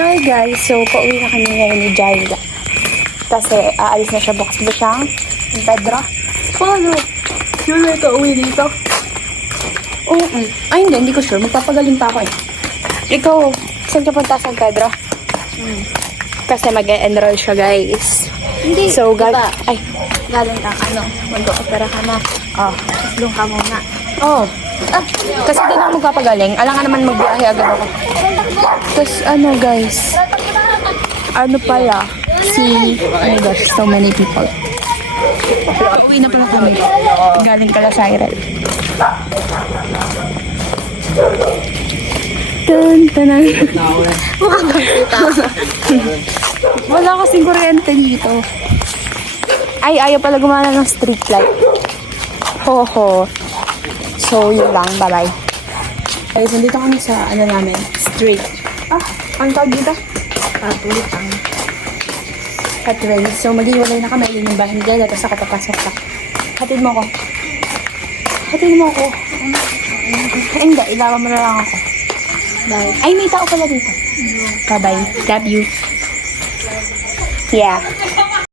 Hi guys, so pauwi na kami ngayon ni Jaila. Kasi aalis na siya bukas ba siyang Pedro. Paano? Yun na ito, uwi dito? Oo. Ay hindi ko sure. Magpapagaling pa ako eh. Ikaw, saan ka punta San Pedro? Kasi mag-enroll siya guys. Hindi, So, diba? ay, Galing kang mag-opera ka na. oh. Doon ka muna. Oh. Kasi din ako magpapagaling. Alam nga naman magbiyahe agad ako. Tapos ano guys, ano pala, oh my gosh, so many people. Uwi na pala kami. Galing kala Cyril. Dun, tanan. Wala kasing kuryente dito. Ay, ayaw pala gumana ng street light. Ho. So, yun lang. Bye-bye. Guys, nandito kami sa, namin, street. Ang tawag dito? Catway. So, maghiwalay na kami. Yun yung bahay ni Dela. Tapos ako papasok pa. Hatid mo ako. Ay, hindi. Ilawan mo na lang ako. Bye. Ay, may tao pala dito. Bye-bye. Love you. Yeah.